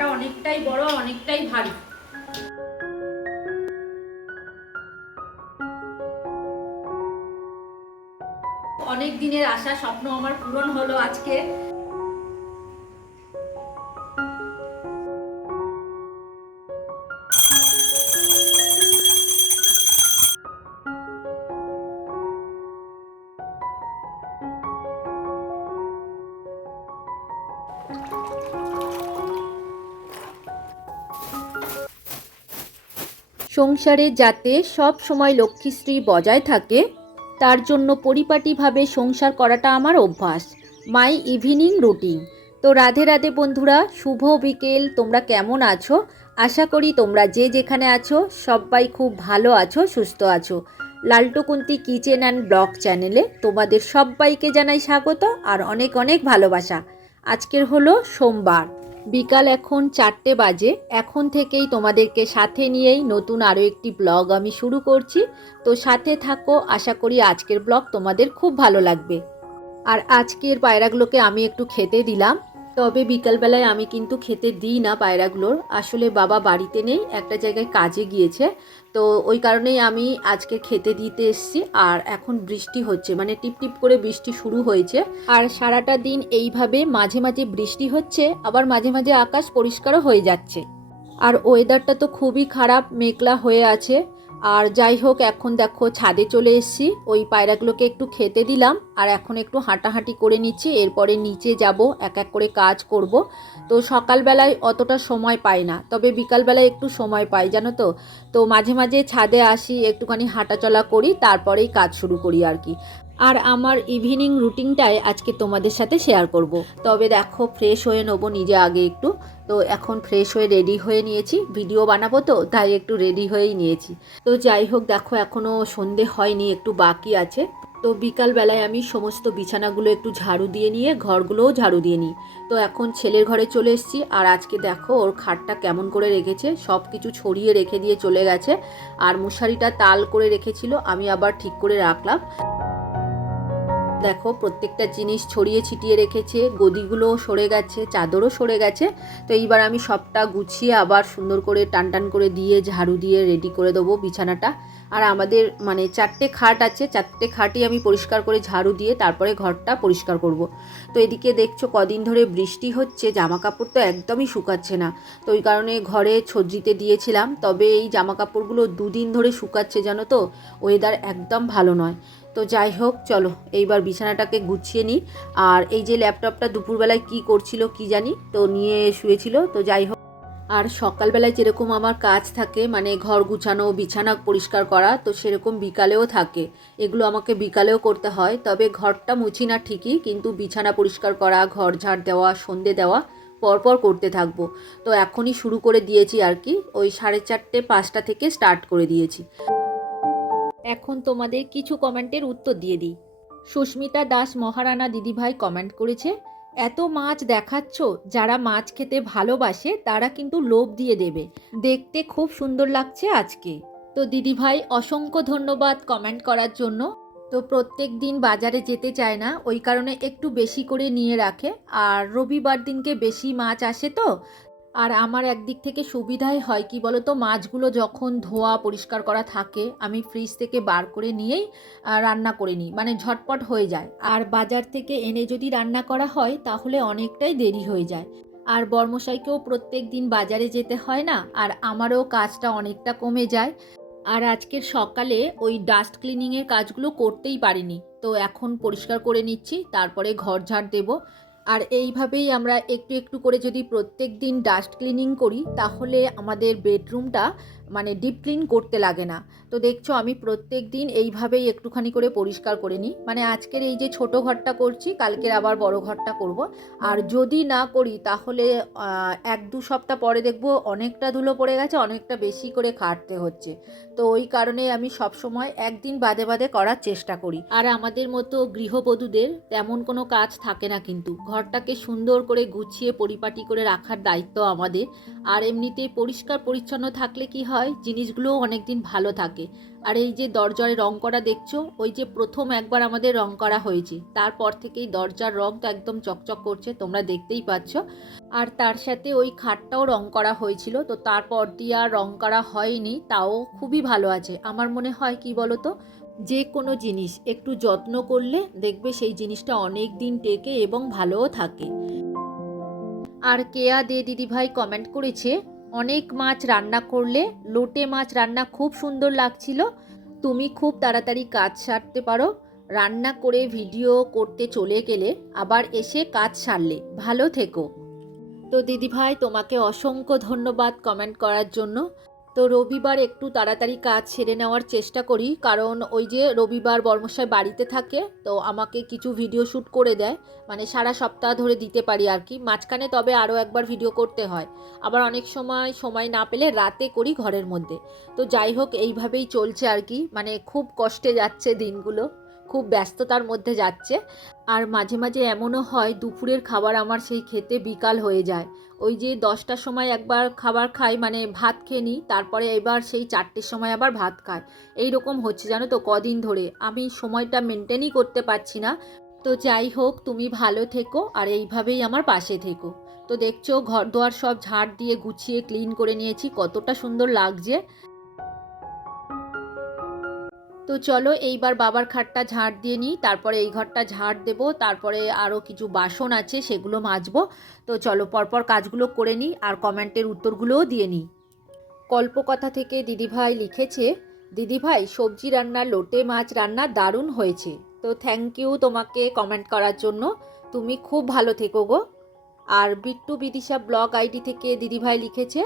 থালাটা অনেকটাই বড় অনেকটাই ভারী। অনেক দিনের আশা স্বপ্ন আমার পূরণ হলো আজকে। সংসারে যাতে সব সময় লক্ষ্মীশ্রী বজায় থাকে, তার জন্য পরিপাটিভাবে সংসার করাটা আমার অভ্যাস। মাই ইভিনিং রুটিন তো রাধে রাধে বন্ধুরা, শুভ বিকেল, তোমরা কেমন আছো? আশা করি তোমরা যে যেখানে আছো, সবাই খুব ভালো আছো, সুস্থ আছো। লালটুকুন্তি কিচেন অ্যান্ড ব্লগ চ্যানেলে তোমাদের সবাইকে জানাই স্বাগত আর অনেক অনেক ভালোবাসা। আজকের হলো সোমবার। বিকাল এখন চারটে বাজে। এখন থেকেই তোমাদেরকে সাথে নিয়েই নতুন আরও একটি ব্লগ আমি শুরু করছি। তো সাথে থাকো, আশা করি আজকের ব্লগ তোমাদের খুব ভালো লাগবে। আর আজকের পায়রাগুলোকে আমি একটু খেতে দিলাম। তবে বিকালবেলায় আমি কিন্তু খেতে দিই না পায়রাগুলোর। আসলে বাবা বাড়িতে নেই, একটা জায়গায় কাজে গিয়েছে। তো ওই কারণেই আমি আজকে খেতে দিতে এসছি, আর এখন বৃষ্টি হচ্ছে মানে টিপ টিপ করে বৃষ্টি শুরু হয়েছে। আর সারাটা দিন এইভাবে মাঝে মাঝে বৃষ্টি হচ্ছে, আবার মাঝে মাঝে আকাশ পরিষ্কারও হয়ে যাচ্ছে। আর ওয়েদারটা তো খুবই খারাপ, মেঘলা হয়ে আছে। আর যাই হোক, এখন দেখো ছাদে চলে এসেছি। ওই পায়রাগুলোকে একটু খেতে দিলাম আর এখন একটু হাঁটাহাঁটি করে নিচ্ছি। এরপরে নিচে যাব, এক এক করে কাজ করব। তো সকালবেলায় অতটা সময় পাই না, তবে বিকালবেলায় একটু সময় পাই, জানো তো? তো মাঝে মাঝে ছাদে আসি, একটুখানি হাঁটাচলা করি, তারপরেই কাজ শুরু করি আর কি। আর আমার ইভিনিং রুটিনটাই আজকে তোমাদের সাথে শেয়ার করব। তবে দেখো ফ্রেশ হয়ে নেব নিজে আগে একটু। তো এখন ফ্রেশ হয়ে রেডি হয়ে নিয়েছি। ভিডিও বানাবো তো, তাই একটু রেডি হয়েই নিয়েছি। তো যাই হোক, দেখো এখনও সন্ধে হয়নি, একটু বাকি আছে। তো বিকালবেলায় আমি সমস্ত বিছানাগুলো একটু ঝাড়ু দিয়ে নিয়ে, ঘরগুলোও ঝাড়ু দিয়ে নিই। তো এখন ছেলের ঘরে চলে এসেছি, আর আজকে দেখো ওর খাটটা কেমন করে রেখেছে। সব কিছু ছড়িয়ে রেখে দিয়ে চলে গেছে। আর মশারিটা তাল করে রেখেছিল, আমি আবার ঠিক করে রাখলাম। দেখো, প্রত্যেকটা জিনিস ছড়িয়ে ছিটিয়ে রেখেছে, গদিগুলোও সরে গেছে, চাদরও সরে গেছে। তো এইবার আমি সবটা গুছিয়ে আবার সুন্দর করে টান টান করে দিয়ে, ঝাড়ু দিয়ে রেডি করে দেবো বিছানাটা। আর আমাদের মানে চারটে খাট আছে, চারটে খাটই আমি পরিষ্কার করে ঝাড়ু দিয়ে তারপরে ঘরটা পরিষ্কার করব। তো এদিকে দেখছ কদিন ধরে বৃষ্টি হচ্ছে জামা কাপড় তো একদমই শুকাচ্ছে না। তো ওই কারণে ঘরে ছজ্জিতে দিয়েছিলাম, তবে এই জামা কাপড়গুলো দুদিন ধরে শুকাচ্ছে জানো তো ওয়েদার একদম ভালো নয়। তো যাই হোক, চলো এইবার বিছানাটাকে গুছিয়ে নিই। আর এই যে ল্যাপটপটা দুপুরবেলায় কি করছিল কি জানি, তো নিয়ে শুয়েছিল। তো যাই হোক। আর সকালবেলায় যেরকম আমার কাজ থাকে মানে ঘর গুছানো, বিছানা পরিষ্কার করা, তো সেরকম বিকালেও থাকে। এগুলো আমাকে বিকালেও করতে হয়, তবে ঘরটা মুছি না ঠিকই, কিন্তু বিছানা পরিষ্কার করা, ঘর ঝাড় দেওয়া, সন্ধে দেওয়া, পরপর করতে থাকব। তো এখনই শুরু করে দিয়েছি আর কি, ওই সাড়ে চারটে, পাঁচটা থেকে স্টার্ট করে দিয়েছি। এখন তোমাদের কিছু কমেন্টের উত্তর দিয়ে দিই। সুস্মিতা দাস মহারানা দিদিভাই কমেন্ট করেছে এত মাছ দেখাচ্ছ, যারা মাছ খেতে ভালোবাসে, তারা কিন্তু লোভ দিয়ে দেবে। দেখতে খুব সুন্দর লাগছে আজকে। তো দিদিভাই, অসংখ্য ধন্যবাদ কমেন্ট করার জন্য। তো প্রত্যেক দিন বাজারে যেতে চায় না, ওই কারণে একটু বেশি করে নিয়ে রাখে। আর রবিবার দিনকে বেশি মাছ আসে তো আর আমার একদিক থেকে সুবিধাই হয় কি বলতো, মাছগুলো যখন ধোয়া পরিষ্কার করা থাকে, আমি ফ্রিজ থেকে বার করে নিয়েই রান্না করে নিই। মানে ঝটপট হয়ে যায়। আর বাজার থেকে এনে যদি রান্না করা হয়, তাহলে অনেকটাই দেরি হয়ে যায়। আর বর্মশাইকেও প্রত্যেক দিন বাজারে যেতে হয় না, আর আমারও কাজটা অনেকটা কমে যায়। আর আজকের সকালে ওই ডাস্ট ক্লিনিংয়ের কাজগুলো করতেই পারিনি। তো এখন পরিষ্কার করে নিচ্ছি, তারপরে ঘর ঝাড় দেবো। আর এইভাবেই আমরা একটু একটু করে যদি প্রত্যেক দিন ডাস্ট ক্লিনিং করি, তাহলে আমাদের বেডরুমটা মানে ডিপ ক্লিন করতে লাগে না। তো দেখছ, আমি প্রত্যেক দিন এইভাবেই একটুখানি করে পরিষ্কার করে নিই। মানে আজকের এই যে ছোট ঘরটা করছি, কালকের আবার বড় ঘরটা করব। আর যদি না করি, তাহলে এক দু সপ্তাহ পরে দেখব অনেকটা ধুলো পড়ে গেছে, অনেকটা বেশি করে খাটতে হচ্ছে। তো ওই কারণে আমি সব সময় একদিন বাদে বাদে করার চেষ্টা করি। আর আমাদের মতো গৃহবধূদের তেমন কোনো কাজ থাকে না কিন্তু। ঘরটাকে সুন্দর করে গুছিয়ে, পরিপাটি করে রাখার দায়িত্ব আমাদের। আর এমনিতে পরিষ্কার পরিচ্ছন্ন থাকলে কি হয় হয়, জিনিসগুলোও অনেক দিন ভালো থাকে। আর এই যে দরজায় রং করা দেখছ, ওই যে প্রথম একবার আমাদের রং করা হয়েছে। তারপর থেকেই দরজার রং তো একদম চকচক করছে, তোমরা দেখতেই পাচ্ছ। আর তার সাথে ওই খাটটাও রং করা হয়েছিল, তো তারপর দিয়ে আর রং করা হয়নি, তাও খুবই ভালো আছে। আমার মনে হয়, কি বলো তো যে কোনো জিনিস, একটু যত্ন করলে দেখবে সেই জিনিসটা অনেক দিন টেকে এবং ভালোও থাকে। আর কেয়া দে দিদিভাই কমেন্ট করেছে অনেক মাছ রান্না করলে, লোটে মাছ রান্না খুব সুন্দর লাগছিল। তুমি খুব তাড়াতাড়ি কাজ সারতে পারো। রান্না করে ভিডিও করতে চলে গেলে আবার এসে কাজ সারলে। ভালো থেকো। তো দিদিভাই, তোমাকে অসংখ্য ধন্যবাদ কমেন্ট করার জন্য। তো রবিবার একটু তাড়াতাড়ি কাজ সেরে নেওয়ার চেষ্টা করি। কারণ ওই যে রবিবার বর্মশাই বাড়িতে থাকে, তো আমাকে কিছু ভিডিও শ্যুট করে দেয়। মানে সারা সপ্তাহ ধরে দিতে পারি আর কি। মাঝখানে তবে আরও একবার ভিডিও করতে হয়। আবার অনেক সময় সময় না পেলে রাতে করি ঘরের মধ্যে। তো যাই হোক, এইভাবেই চলছে আর কি। মানে খুব কষ্টে যাচ্ছে দিনগুলো। খুব ব্যস্ততার মধ্যে যাচ্ছে। আর মাঝে মাঝে এমনও হয়, দুপুরের খাবার আমার সেই খেতে বিকাল হয়ে যায়। ওই যে দশটার সময় একবার খাবার খাই মানে ভাত খেয়ে নিই, তারপরে এবার সেই চারটের সময় আবার ভাত খায় এই রকম হচ্ছে জানো তো কদিন ধরে। আমি সময়টা মেনটেনই করতে পারছি না। তো যাই হোক, তুমি ভালো থেকো আর এইভাবেই আমার পাশে থেকো। তো দেখছ ঘর দোয়ার সব ঝাড় দিয়ে গুছিয়ে ক্লিন করে নিয়েছি। কতটা সুন্দর লাগছে। তো চলো এইবার বাবার খাটটা ঝাড় দিয়ে নিই, তারপরে এই ঘরটা ঝাড় দেবো, তারপরে আরও কিছু বাসন আছে সেগুলো মাজবো। তো চলো পরপর কাজগুলো করে নিই আর কমেন্টের উত্তরগুলোও দিয়ে নিই। কল্পকথা থেকে দিদিভাই লিখেছে, দিদিভাই, সবজি রান্না, লোটে মাছ রান্না দারুণ হয়েছে। তো থ্যাংক ইউ তোমাকে কমেন্ট করার জন্য। তুমি খুব ভালো থেকো গো। আর বিট্টু বিদিশা ব্লগ আইডি থেকে দিদিভাই লিখেছে,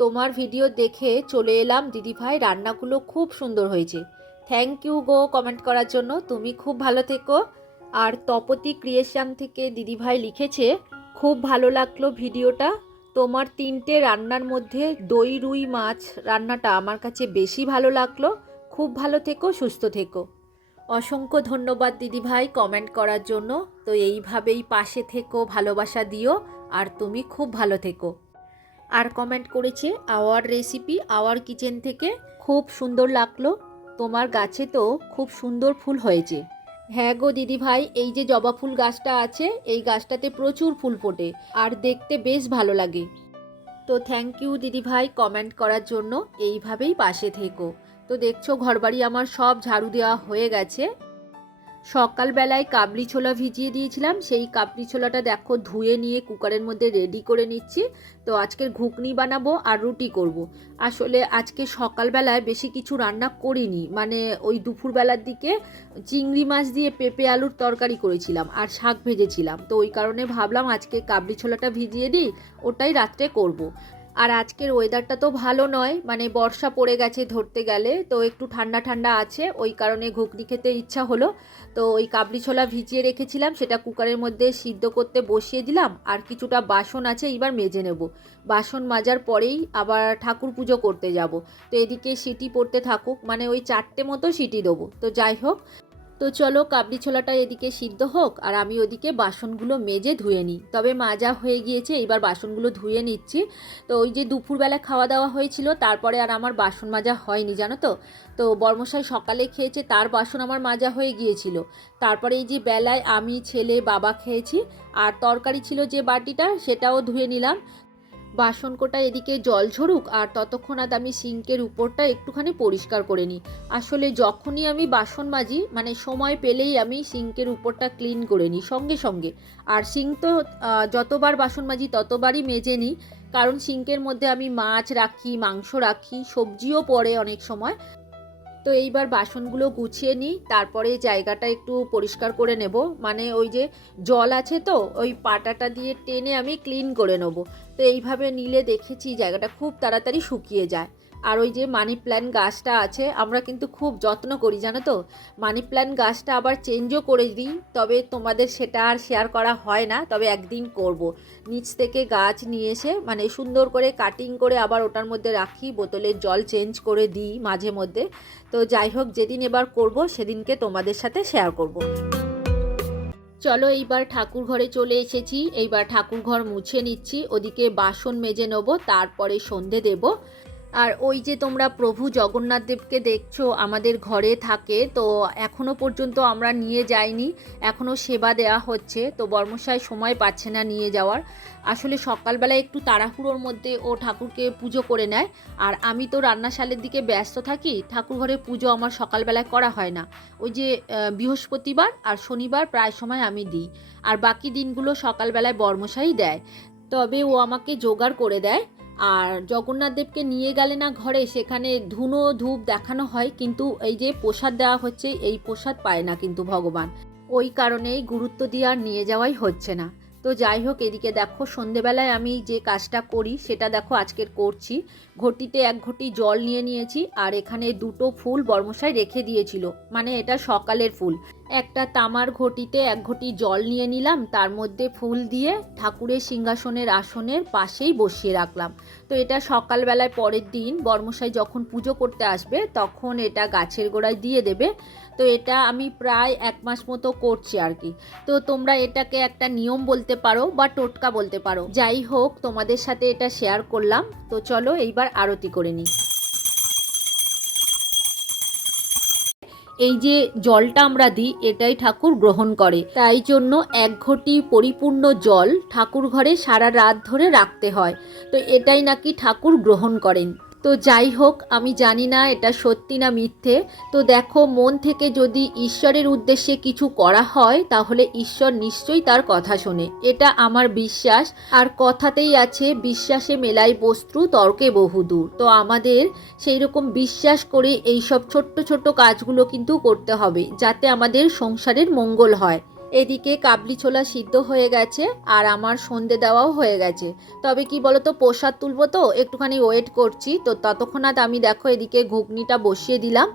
তোমার ভিডিও দেখে চলে এলাম দিদিভাই, রান্নাগুলো খুব সুন্দর হয়েছে। থ্যাংক ইউ গো কমেন্ট করার জন্য। তুমি খুব ভালো থেকো। আর তপতি ক্রিয়েশন থেকে দিদিভাই লিখেছে, খুব ভালো লাগল ভিডিওটা। তোমার তিনটে রান্নার মধ্যে দই, রুই, মাছ রান্নাটা আমার কাছে বেশি ভালো লাগল। খুব ভালো থেকো, সুস্থ থেকো। অসংখ্য ধন্যবাদ দিদিভাই কমেন্ট করার জন্য। তো এইভাবেই পাশে থেকো, ভালোবাসা দিও, আর তুমি খুব ভালো থেকো। আর কমেন্ট করেছে আওয়ার রেসিপি আওয়ার কিচেন থেকে খুব সুন্দর লাগল। তোমার গাছে তো খুব সুন্দর ফুল হয়েছে। হ্যাঁ গো দিদি ভাই এই যে জবা ফুল গাছটা আছে, এই গাছটাতে প্রচুর ফুল ফোটে, আর দেখতে বেশ ভালো লাগে। তো থ্যাংক ইউ দিদি ভাই কমেন্ট করার জন্য, এইভাবেই পাশে থেকো। তো দেখছ ঘরবাড়ি আমার সব ঝাড়ু দেওয়া হয়ে গেছে। সকালবেলায় কাবলি ছোলা ভিজিয়ে দিয়েছিলাম সেই কাবলি ছোলাটা দেখো ধুয়ে নিয়ে কুকারের মধ্যে রেডি করে নিচ্ছি তো আজকের ঘুগনি বানাবো আর রুটি করব। আসলে আজকে সকালবেলায় বেশি কিছু রান্না করিনি মানে ওই দুপুরবেলার দিকে চিংড়ি মাছ দিয়ে পেঁপে আলুর তরকারি করেছিলাম আর শাক ভেজেছিলাম তো ওই কারণে ভাবলাম আজকে কাবলি ছোলাটা ভিজিয়ে দিই, ওটাই রাত্রে করব। আর আজকের ওয়েদারটা তো ভালো নয় মানে বর্ষা পড়ে গেছে ধরতে গেলে, তো একটু ঠান্ডা ঠান্ডা আছে, ওই কারণে ঘুগনি খেতে ইচ্ছা হলো। তো ওই কাবলি ছোলা ভিজিয়ে রেখেছিলাম, সেটা কুকারের মধ্যে সিদ্ধ করতে বসিয়ে দিলাম, আর কিছুটা বাসন আছে এবার মেজে নেব। বাসন মাজার পরেই আবার ঠাকুর পুজো করতে যাব। তো এদিকে সিটি পড়তে থাকুক মানে ওই চারটে মতো সিটি দেবো। তো যাই হোক তো চলো কাবলি ছোলাটা এদিকে সিদ্ধ হোক আর আমি ওদিকে বাসনগুলো মেজে ধুয়ে নিই। তবে মাজা হয়ে গিয়েছে এবার বাসনগুলো ধুয়ে নিচ্ছি। তো ওই যে দুপুরবেলা খাওয়া দাওয়া হয়েছিল, তারপরে আর আমার বাসন মাজা হয়নি, জানো তো? তো বর্মশাই সকালে খেয়েছে, তার বাসন আমার মাজা হয়ে গিয়েছিল। তারপরে এই যে বেলায় আমি, ছেলে, বাবা খেয়েছি। আর তরকারি ছিল যে বাটিটা, সেটাও ধুয়ে নিলাম। বাসন কোটা এদিকে জল ঝরুক আর ততক্ষণাৎ আমি সিঙ্কের উপরটা একটুখানি পরিষ্কার করে নিই। আসলে যখনই আমি বাসন মাজি মানে সময় পেলেই আমি সিঙ্কের উপরটা ক্লিন করে নিই সঙ্গে সঙ্গে। আর সিঙ্ক তো যতবার বাসন মাজি ততবারই মেজে নিই, কারণ সিঙ্কের মধ্যে আমি মাছ রাখি, মাংস রাখি, সবজিও পড়ে অনেক সময়। তো এইবার বাসনগুলো গুছিয়ে নিই, তারপরে জায়গাটা একটু পরিষ্কার করে নেব। মানে ওই যে জল আছে তো, ওই পাটাটা দিয়ে টেনে আমি ক্লিন করে নেব। তো এইভাবে নিলে দেখেছি জায়গাটা খুব তাড়াতাড়ি শুকিয়ে যায়। আর ওই যে মানি প্ল্যান্ট গাছটা আছে, আমরা কিন্তু খুব যত্ন করি, জানো তো মানি প্ল্যান্ট গাছটা আবার চেঞ্জও করে দিই, তবে তোমাদের সেটা আর শেয়ার করা হয় না, তবে একদিন করব। নিচ থেকে গাছ নিয়ে এসে মানে সুন্দর করে কাটিং করে আবার ওটার মধ্যে রাখি, বোতলের জল চেঞ্জ করে দিই মাঝে মধ্যে তো যাই হোক, যেদিন এবার করব, সেদিনকে তোমাদের সাথে শেয়ার করব। চলো এইবার ঠাকুর ঘরে চলে এসেছি, এইবার ঠাকুর ঘর মুছে নিচ্ছি, ওদিকে বাসন মেজে নেব, তারপরে সন্ধে দেব আর ওই যে তোমরা প্রভু জগন্নাথ দেবকে দেখছ, আমাদের ঘরে থাকে, তো এখনও পর্যন্ত আমরা নিয়ে যাইনি, এখনও সেবা দেওয়া হচ্ছে, তো বর্মশাই সময় পাচ্ছে না নিয়ে যাওয়ার। আসলে সকালবেলা একটু তাড়াহুড়োর মধ্যে ও ঠাকুরকে পুজো করে নেয়, আর আমি তো রান্নাশালের দিকে ব্যস্ত থাকি ঠাকুর ঘরে পুজো আমার সকালবেলায় করা হয় না। ওই যে বৃহস্পতিবার আর শনিবার প্রায় সময় আমি দিই, আর বাকি দিনগুলো সকালবেলায় বর্মশাই দেয়। তবে ও আমাকে জোগাড় করে দেয় আর জগন্নাথ দেবকে নিয়ে গেলে না ঘরে, সেখানে ধুনো ধূপ দেখানো হয়, কিন্তু এই যে প্রসাদ দেওয়া হচ্ছে, এই প্রসাদ পায় না কিন্তু ভগবান। ওই কারণেই গুরুত্ব দিয়ে আর নিয়ে যাওয়াই হচ্ছে না। তো যাই হোক, এদিকে দেখো সন্ধেবেলায় আমি যে কাজটা করি সেটা দেখো আজকের করছি। ঘটিতে এক ঘটি জল নিয়ে নিয়েছি আর এখানে দুটো ফুল বর্মশাই রেখে দিয়েছিল। মানে এটা সকালের ফুল। একটা তামার ঘটিতে এক ঘটি জল নিয়ে নিলাম, তার মধ্যে ফুল দিয়ে ঠাকুরের সিংহাসনের আসনের পাশেই বসিয়ে রাখলাম। তো এটা সকালবেলায় পরের দিন বর্মশাই যখন পুজো করতে আসবে, তখন এটা গাছের গোড়ায় দিয়ে দেবে। তো এটা আমি প্রায় এক মাস মতো করছি আর কি। তো তোমরা এটাকে একটা নিয়ম বলতে পারো বা টোটকা বলতে পারো। যাই হোক, তোমাদের সাথে এটা শেয়ার করলাম। তো চলো এইবার আরতি করে নিই। এই যে জলটা আমরা দিই, এটাই ঠাকুর গ্রহণ করে। তাই জন্য এক ঘটি পরিপূর্ণ জল ঠাকুর ঘরে সারা রাত ধরে রাখতে হয়। তো এটাই নাকি ঠাকুর গ্রহণ করেন। তো যাই হোক, আমি জানি না এটা সত্যি না মিথ্যে। তো দেখো, মন থেকে যদি ঈশ্বরের উদ্দেশ্যে কিছু করা হয়, তাহলে ঈশ্বর নিশ্চয়ই তার কথা শোনে। এটা আমার বিশ্বাস। আর কথাতেই আছে, বিশ্বাসে মেলাই বস্তু, তর্কে বহুদূর। তো আমাদের সেই রকম বিশ্বাস করে এই সব ছোট্ট ছোট্ট কাজগুলো কিন্তু করতে হবে, যাতে আমাদের সংসারের মঙ্গল হয়। এদিকে কাবলি ছোলা সিদ্ধ হয়ে গেছে আর আমার সন্ধে দেওয়াও হয়ে গেছে। তবে কি বলতো, প্রসাদ তুলবো তো, একটুখানি ওয়েট করছি। তো ততক্ষণাৎ আমি দেখো এদিকে ঘুগনিটা বসিয়ে দিলাম।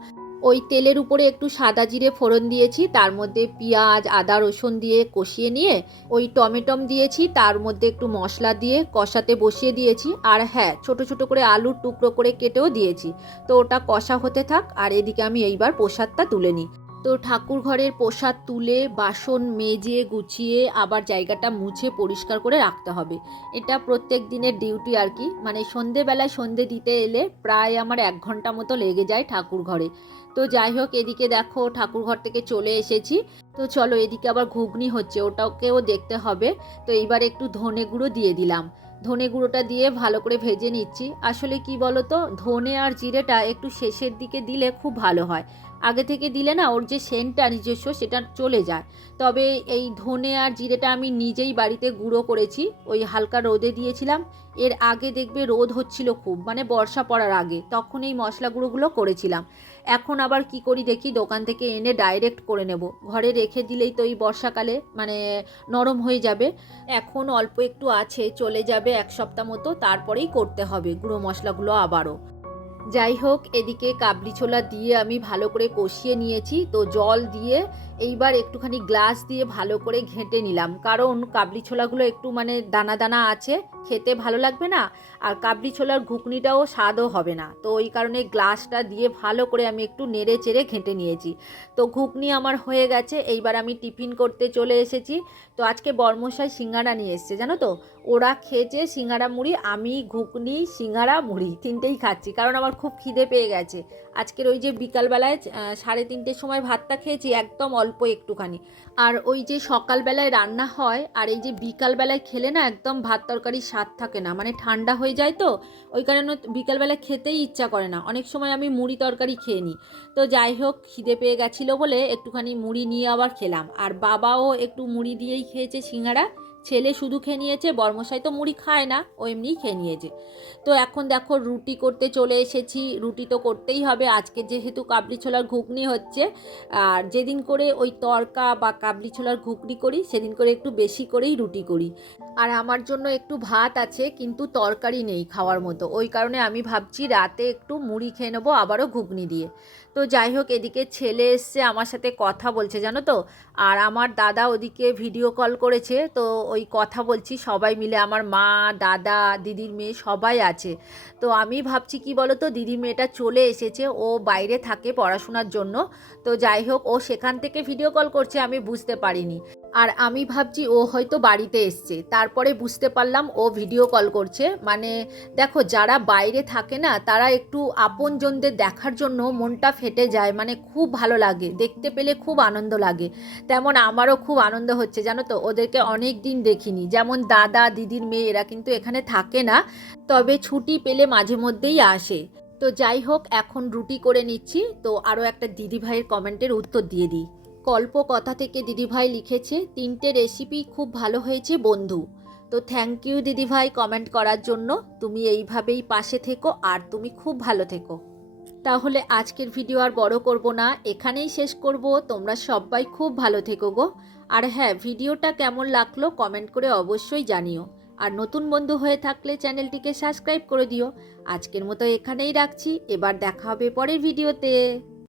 ওই তেলের উপরে একটু সাদা জিরে ফোড়ন দিয়েছি, তার মধ্যে পেঁয়াজ, আদা, রসুন দিয়ে কষিয়ে নিয়ে ওই টমেটম দিয়েছি, তার মধ্যে একটু মশলা দিয়ে কষাতে বসিয়ে দিয়েছি। আর হ্যাঁ ছোট ছোট করে আলুর টুকরো করে কেটেও দিয়েছি। তো ওটা কষা হতে থাক, আর এদিকে আমি এইবার প্রসাদটা তুলে নিই। তো ঠাকুর ঘরের প্রসাদ তুলে, বাসন মেজে, গুছিয়ে আবার জায়গাটা মুছে পরিষ্কার করে রাখতে হবে। এটা প্রত্যেক দিনের ডিউটি আর কি। মানে সন্ধেবেলায় সন্ধে দিতে এলে প্রায় আমার এক ঘণ্টা মতো লেগে যায় ঠাকুর ঘরে তো যাই হোক, এদিকে দেখো ঠাকুর ঘর থেকে চলে এসেছি। তো চলো এদিকে আবার ঘুগনি হচ্ছে, ওটাকেও দেখতে হবে। তো এইবার একটু ধনে গুঁড়ো দিয়ে দিলাম। ধনে গুঁড়োটা দিয়ে ভালো করে ভেজে নিচ্ছি। আসলে কি বলো তো ধনে আর জিরেটা একটু শেষের দিকে দিলে খুব ভালো হয়। আগে থেকে দিলে না ওর যে সেন্টটা নিজস্ব সেটা চলে যায়। তবে এই ধনে আর জিরেটা আমি নিজেই বাড়িতে গুঁড়ো করেছি, ওই হালকা রোদে দিয়েছিলাম। এর আগে দেখবে রোদ হচ্ছিল খুব মানে বর্ষা পড়ার আগে, তখন এই মশলা গুঁড়োগুলো করেছিলাম। এখন আবার কি করি দেখি, দোকান থেকে এনে ডাইরেক্ট করে নেব। ঘরে রেখে দিলেই তো এই বর্ষাকালে মানে নরম হয়ে যাবে। এখন অল্প একটু আছে, চলে যাবে এক সপ্তাহ মতো, তারপরেই করতে হবে গুঁড়ো মশলাগুলো আবারও। যাই হোক এদিকে কাবলি ছোলা দিয়ে আমি ভালো করে কষিয়ে নিয়েছি। তো জল দিয়ে এইবার একটুখানি গ্লাস দিয়ে ভালো করে ঘেঁটে নিলাম। কারণ কাবলি ছোলাগুলো একটু মানে দানা দানা আছে, খেতে ভালো লাগবে না। আর কাবলি ছোলার ঘুগনিটাও স্বাদও হবে না। তো ওই কারণে গ্লাসটা দিয়ে ভালো করে আমি একটু নেড়ে চেড়ে ঘেঁটে নিয়েছি। তো ঘুগনি আমার হয়ে গেছে, এইবার আমি টিফিন করতে চলে এসেছি। তো আজকে বর্মশাই সিঙ্গারা নিয়ে এসছে, জানো তো? ওরা খেয়েছে সিঙ্গারা মুড়ি, আমি ঘুগনি, সিঙ্গারা মুড়ি, তিনটেই খাচ্ছি। কারণ আমার খুব খিদে পেয়ে গেছে। আজকের ওই যে বিকালবেলায় সাড়ে তিনটের সময় ভাতটা খেয়েছি, একদম অল্প একটুখানি। আর ওই যে সকালবেলায় রান্না হয়, আর এই যে বিকালবেলায় খেলে না একদম ভাত তরকারির স্বাদ থাকে না। মানে ঠান্ডা হয়ে যায় তো, ওই কারণে বিকালবেলায় খেতেই ইচ্ছা করে না। অনেক সময় আমি মুড়ি তরকারি খেয়ে নিই। তো যাই হোক, খিদে পেয়ে গেছিল বলে একটুখানি মুড়ি নিয়ে আবার খেলাম। আর বাবাও একটু মুড়ি দিয়েই খেয়েছে সিঙ্গারা। ছেলে শুধু খেয়ে নিয়েছে বর্মশাই তো মুড়ি খায় না, ও এমনিই খেয়ে নিয়েছে তো এখন দেখো রুটি করতে চলে এসেছি, রুটি তো করতেই হবে, আজকে যেহেতু কাবলি ছোলার ঘুগনি হচ্ছে, আর যেদিন করে ওই তরকা বা কাবলি ছোলার ঘুগনি করি, সেদিন করে একটু বেশি করেই রুটি করি। আর আমার জন্য একটু ভাত আছে, কিন্তু তরকারি নেই খাওয়ার মতো, ওই কারণে আমি ভাবছি রাতে একটু মুড়ি খেয়ে নেব, আবারও ঘুগনি দিয়ে। তো যাই হোক, এদিকে ছেলে এসছে, আমার সাথে কথা বলছে, জানো তো? আর আমার দাদা ওদিকে ভিডিও কল করেছে, তো ওই কথা বলছি, সবাই মিলে আমার মা, দাদা, দিদির মেয়ে সবাই আছে। তো আমি ভাবছি, কি বলো তো দিদির মেয়েটা চলে এসেছে, ও বাইরে থাকে পড়াশোনার জন্য। তো যাই হোক, ও সেখান থেকে ভিডিও কল করছে, আমি বুঝতে পারিনি। আর আমি ভাবছি ও হয়তো বাড়িতে এসছে। তারপরে বুঝতে পারলাম ও ভিডিও কল করছে। মানে দেখো, যারা বাইরে থাকে না, তারা একটু আপনজনদের দেখার জন্য মনটা ফেটে যায়। মানে খুব ভালো লাগে। দেখতে পেলে খুব আনন্দ লাগে। তেমন আমারও খুব আনন্দ হচ্ছে, জানো তো? ওদেরকে অনেক দিন দেখিনি। যেমন দাদা, দিদির মেয়ে, এরা কিন্তু এখানে থাকে না। তবে ছুটি পেলে মাঝে মধ্যেই আসে। তো যাই হোক, এখন রুটি করে নিচ্ছি। তো আরও একটা দিদিভাইয়ের কমেন্টের উত্তর দিয়ে দিই। কল্প কথা থেকে দিদিভাই লিখেছে, তিনটে রেসিপি খুব ভালো হয়েছে বন্ধু। তো থ্যাংক ইউ দিদিভাই কমেন্ট করার জন্য। তুমি এইভাবেই পাশে থেকো আর তুমি খুব ভালো থেকো। তাহলে আজকের ভিডিও আর বড় করব না, এখানেই শেষ করব। তোমরা সবাই খুব ভালো থেকো গো। আর হ্যাঁ ভিডিওটা কেমন লাগল কমেন্ট করে অবশ্যই জানিও। আর নতুন বন্ধু হয়ে থাকলে চ্যানেলটিকে সাবস্ক্রাইব করে দিও। আজকের মতো এখানেই রাখছি, এবার দেখা হবে পরের ভিডিওতে